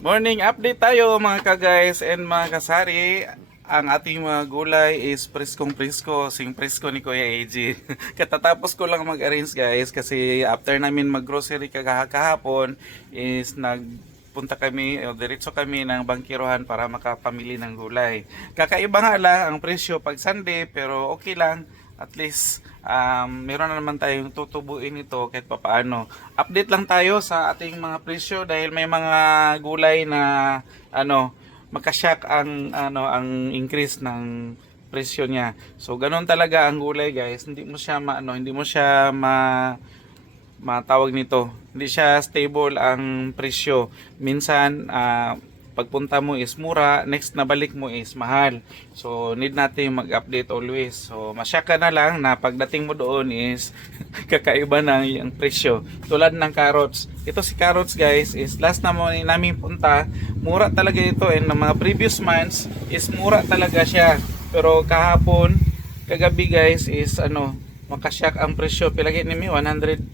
Morning update tayo mga ka-guys and mga kasari. Ang ating mga gulay is preskong-presko, sing presko ni Kuya AG. Katatapos ko lang mag-arrange guys kasi after namin mag-grocery kahapon is nagpunta kami o diretso kami ng bangkirohan para makapamili ng gulay. Kakaiba nga lang ang presyo pag Sunday pero okay lang. At least meron na naman tayong tutubuin ito kahit papaano. Update lang tayo sa ating mga presyo dahil may mga gulay na makashock ang increase ng presyo niya. So ganun talaga ang gulay guys. Hindi mo siya matawag nito. Hindi siya stable ang presyo. Minsan pagpunta mo is mura, next na balik mo is mahal. So need natin mag-update always. So masya na lang na pagdating mo doon is kakaiba na yung presyo. Tulad ng carrots. Ito si carrots guys is last na namin punta, mura talaga ito and ng mga previous months is mura talaga siya. Pero kahapon, kagabi guys is makasyak ang presyo. Pilagay ni 130?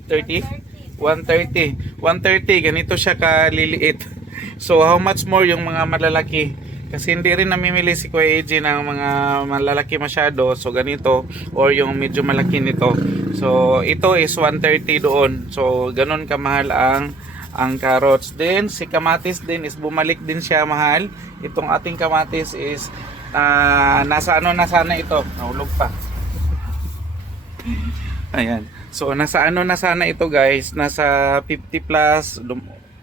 130. 130 ganito siya kaliliit. So how much more yung mga malalaki? Kasi hindi rin namimili si Kuya AJ ng mga malalaki masyado. So ganito or yung medyo malaki nito. So ito is 130 doon. So ganun kamahal ang carrots. Then si kamatis din is bumalik din siya mahal. Itong ating kamatis is nasa na sana ito. Nahulog pa. Ayan. So nasa na sana ito guys. Nasa 50 plus.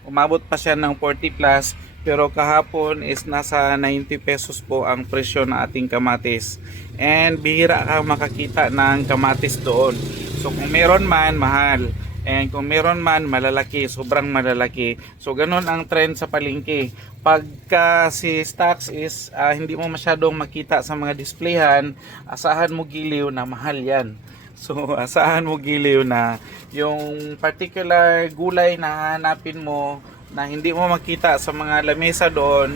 Umabot pa siya ng 40 plus pero kahapon is nasa 90 pesos po ang presyo ng ating kamatis and bihira kang makakita ng kamatis doon. So kung meron man mahal and kung meron man malalaki, sobrang malalaki. So ganun ang trend sa palengke. Pagka si stocks is hindi mo masyadong makita sa mga displayhan, asahan mo giliw na mahal yan. So asahan mo giliw na yung particular gulay na hanapin mo na hindi mo makita sa mga lamesa doon,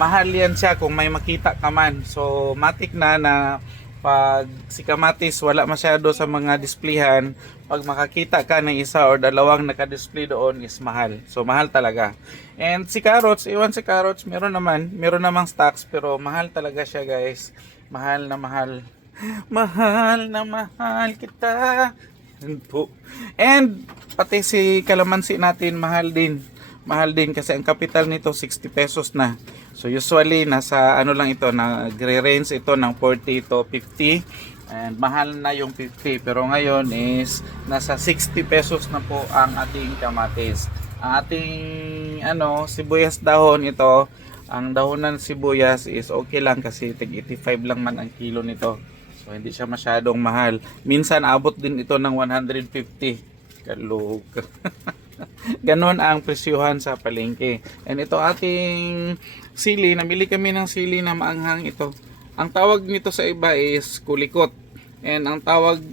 mahal yan siya kung may makita ka man. So matik na pag si kamatis wala masyado sa mga displayhan, pag makakita ka ng isa or dalawang naka-display doon is mahal. So mahal talaga. And si carrots, meron namang stocks pero mahal talaga siya guys. Mahal na mahal. Mahal na mahal kita. And pati si kalamansi natin mahal din. Mahal din kasi ang capital nito 60 pesos na. So usually nasa lang ito, nagre-range ito ng 40 to 50. And mahal na yung 50 pero ngayon is nasa 60 pesos na po ang ating kamatis. Ang ating sibuyas dahon ito, ang dahonan sibuyas is okay lang kasi tig 85 lang man ang kilo nito. So hindi siya masyadong mahal. Minsan abot din ito ng 150. Kalog. Ganon ang presyuhan sa palengke. And ito ating sili, namili kami ng sili na maanghang ito. Ang tawag nito sa iba is kulikot. And ang tawag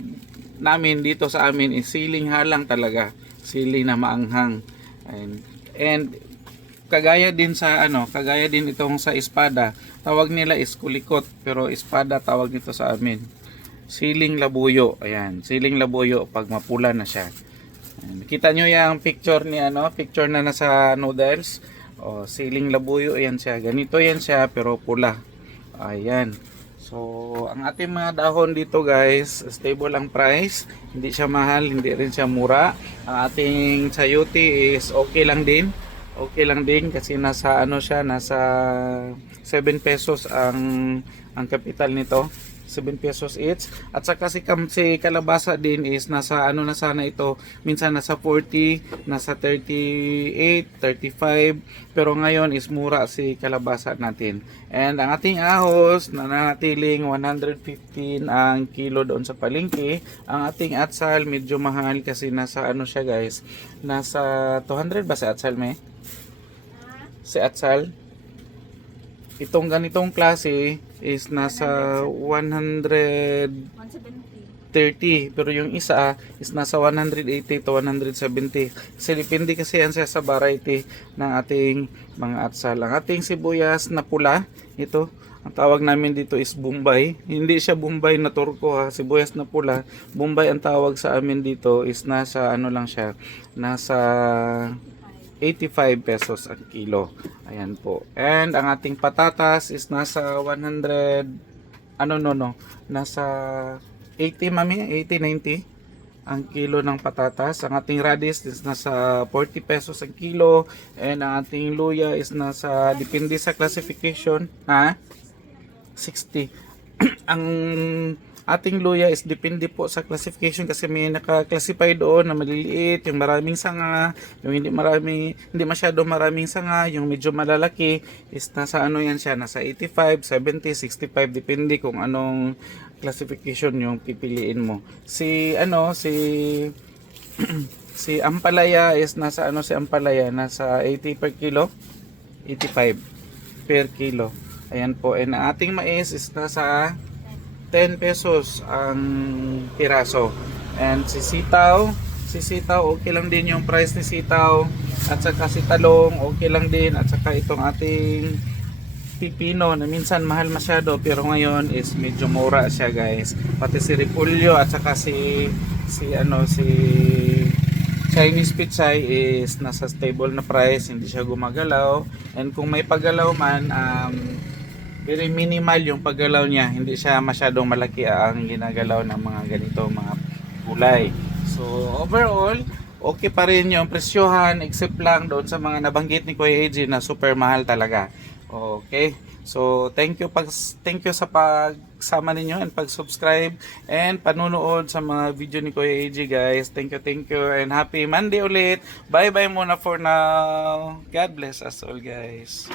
namin dito sa amin is siling halang talaga. Sili na maanghang. And kagaya din itong sa espada, tawag nila is kulikot pero espada tawag nito sa amin siling labuyo. Ayan, siling labuyo pag mapula na siya. Ayan, nakita nyo yung picture ni picture na nasa noodles. Siling labuyo, ayan siya, ganito yan siya pero pula. Ayan. So ang ating mga dahon dito guys, stable ang price, hindi siya mahal, hindi rin siya mura. Ang ating sayote is okay lang din kasi nasa nasa 7 pesos ang kapital nito, 7 pesos each. At saka si kalabasa din is nasa na sana ito, minsan nasa 40, nasa 38, 35, pero ngayon is mura si kalabasa natin. And ang ating ahos na natiling 115 ang kilo doon sa palengke. Ang ating atsal medyo mahal kasi nasa siya guys, nasa 200 ba sa atsal si atsal. Itong ganitong klase is nasa 130 pero yung isa is nasa 180 to 170 kasi depende kasi yan sa variety ng ating mga atsal. Ang ating sibuyas na pula, ito ang tawag namin dito is Bombay. Hindi siya Bombay na turko ha, sibuyas na pula. Bombay ang tawag sa amin dito is nasa lang siya, nasa 85 pesos ang kilo. Ayan po. And ang ating patatas is nasa 100, nasa 80 mami, 80, 90 ang kilo ng patatas. Ang ating radish is nasa 40 pesos ang kilo. And ang ating luya is nasa, depende sa classification, 60. Ang ating luya is depende po sa classification kasi may naka-classify doon na maliliit, yung maraming sanga, yung hindi masyado maraming sanga, yung medyo malalaki is nasa yan siya, nasa 85, 70, 65, depende kung anong classification yung pipiliin mo. Si ampalaya is nasa si ampalaya nasa 80 per kilo, 85 per kilo. Ayan po. And ang ating mais is nasa 10 pesos ang piraso. And si sitaw okay lang din yung price ni sitaw. At saka si talong okay lang din. At saka itong ating pipino na minsan mahal masyado pero ngayon is medyo mura siya guys. Pati si repolyo at saka si Chinese pichay is nasa stable na price, hindi siya gumagalaw. And kung may paggalaw man, very minimal yung paggalaw niya, hindi siya masyadong malaki ang ginagalaw ng mga ganito mga gulay. So overall, okay pa rin yung presyohan except lang doon sa mga nabanggit ni Kuya AJ na super mahal talaga. Okay. So thank you sa pagsama ninyo and pag-subscribe and panunood sa mga video ni Kuya AJ guys. Thank you and happy Monday ulit. Bye bye muna for now. God bless us all guys.